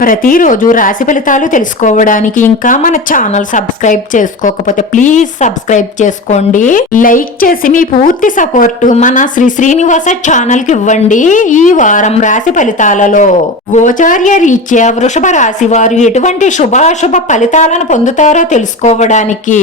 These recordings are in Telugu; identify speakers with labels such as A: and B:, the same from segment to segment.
A: ప్రతిరోజు రాశి ఫలితాలు తెలుసుకోవడానికి ఇంకా మన ఛానల్ సబ్స్క్రైబ్ చేసుకోకపోతే ప్లీజ్ సబ్స్క్రైబ్ చేసుకోండి. లైక్ చేసి మీ పూర్తి సపోర్ట్ మన శ్రీ శ్రీనివాస ఛానల్కి ఇవ్వండి ఈ వారం రాశి ఫలితాలలో. గోచార్య రీత్యా వృషభ రాశి వారు ఎటువంటి శుభాశుభ ఫలితాలను పొందుతారో తెలుసుకోవడానికి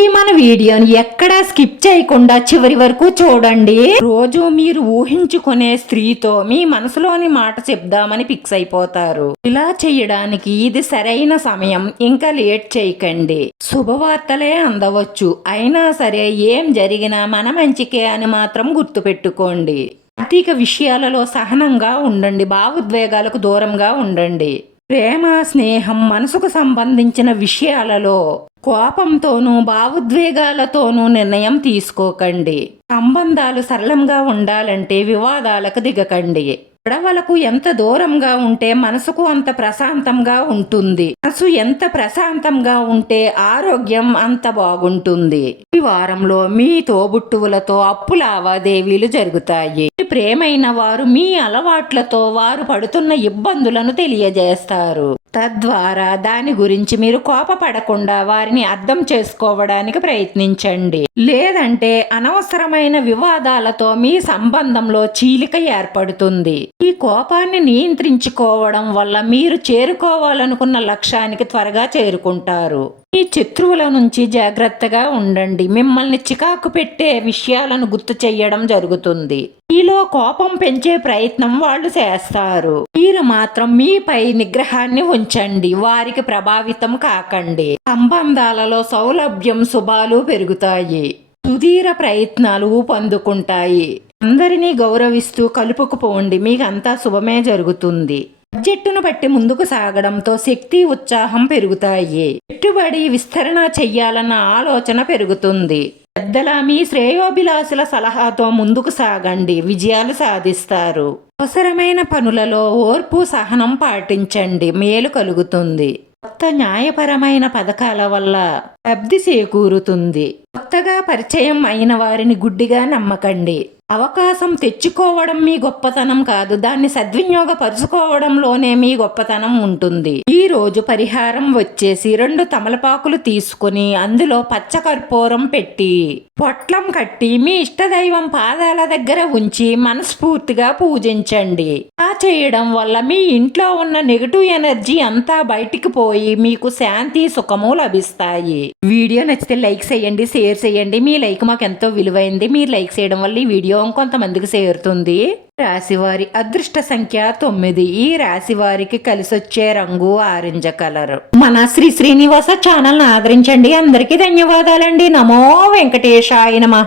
A: ఈ మన వీడియోని ఎక్కడా స్కిప్ చేయకుండా చివరి వరకు చూడండి. రోజు మీరు ఊహించుకునే స్త్రీతో మీ మనసులోని మాట చెప్దామని ఫిక్స్ అయిపోతారు. ఇలా చేయడానికి ఇది సరైన సమయం. ఇంకా లేట్ చేయకండి. శుభవార్తలే అందవచ్చు. అయినా సరే ఏం జరిగినా మన మంచికే అని మాత్రం గుర్తుపెట్టుకోండి. ఆర్థిక విషయాలలో సహనంగా ఉండండి. భావోద్వేగాలకు దూరంగా ఉండండి. ప్రేమ స్నేహం మనసుకు సంబంధించిన విషయాలలో కోపంతోనూ భావోద్వేగాలతోనూ నిర్ణయం తీసుకోకండి. సంబంధాలు సరళంగా ఉండాలంటే వివాదాలకు దిగకండి. గొడవలకు ఎంత దూరంగా ఉంటే మనసుకు అంత ప్రశాంతంగా ఉంటుంది. మనసు ఎంత ప్రశాంతంగా ఉంటే ఆరోగ్యం అంత బాగుంటుంది. ఈ వారంలో మీ తోబుట్టువులతో అప్పు లావాదేవీలు జరుగుతాయి ప్రేమైన వారు మీ అలవాట్లతో వారు పడుతున్న ఇబ్బందులను తెలియజేస్తారు. తద్వారా దాని గురించి మీరు కోపపడకుండా వారిని అర్థం చేసుకోవడానికి ప్రయత్నించండి. లేదంటే అనవసరమైన వివాదాలతో మీ సంబంధంలో చీలిక ఏర్పడుతుంది. ఈ కోపాన్ని నియంత్రించుకోవడం వల్ల మీరు చేరుకోవాలనుకున్న లక్ష్యానికి త్వరగా చేరుకుంటారు. మీ శత్రువుల నుంచి జాగ్రత్తగా ఉండండి. మిమ్మల్ని చికాకు పెట్టే విషయాలను గుర్తు చెయ్యడం జరుగుతుంది. మీలో కోపం పెంచే ప్రయత్నం వాళ్ళు చేస్తారు. మీరు మాత్రం మీపై నిగ్రహాన్ని ఉంచండి. వారికి ప్రభావితం కాకండి. సంబంధాలలో సౌలభ్యం శుభాలు పెరుగుతాయి. సుధీర ప్రయత్నాలు పొందుకుంటాయి. అందరినీ గౌరవిస్తూ కలుపుకుపోండి. మీకు అంతా శుభమే జరుగుతుంది. బడ్జెట్టును బట్టి ముందుకు సాగడంతో శక్తి ఉత్సాహం పెరుగుతాయి. పెట్టుబడి విస్తరణ చెయ్యాలన్న ఆలోచన పెరుగుతుంది. పెద్దల మీ శ్రేయోభిలాషుల సలహాతో ముందుకు సాగండి విజయాలు సాధిస్తారు. అవసరమైన పనులలో ఓర్పు సహనం పాటించండి మేలు కలుగుతుంది. కొత్త న్యాయపరమైన పథకాల వల్ల లబ్ధి చేకూరుతుంది. కొత్తగా పరిచయం అయిన వారిని గుడ్డిగా నమ్మకండి. అవకాశం తెచ్చుకోవడం మీ గొప్పతనం కాదు. దాన్ని సద్వినియోగపరుచుకోవడంలోనే మీ గొప్పతనం ఉంటుంది. ఈ రోజు పరిహారం వచ్చేసి రెండు తమలపాకులు తీసుకుని అందులో పచ్చకర్పూరం పెట్టి పొట్లం కట్టి మీ ఇష్టదైవం పాదాల దగ్గర ఉంచి మనస్ఫూర్తిగా పూజించండి. ఆ చేయడం వల్ల మీ ఇంట్లో ఉన్న నెగటివ్ ఎనర్జీ అంతా బయటికి పోయి మీకు శాంతి సుఖము లభిస్తాయి. వీడియో నచ్చితే లైక్ చేయండి షేర్ చేయండి. మీ లైక్ మాకు ఎంతో విలువైంది. మీరు లైక్ చేయడం వల్ల ఈ వీడియో ఇంకొంతమందికి చేరుతుంది. రాశివారి అదృష్ట సంఖ్య తొమ్మిది. ఈ రాశి వారికి కలిసొచ్చే రంగు ఆరెంజ్ కలర్. మన శ్రీ శ్రీనివాస ఛానల్ ఆదరించండి. అందరికీ ధన్యవాదాలండి. నమో వెంకటేశాయ నమ.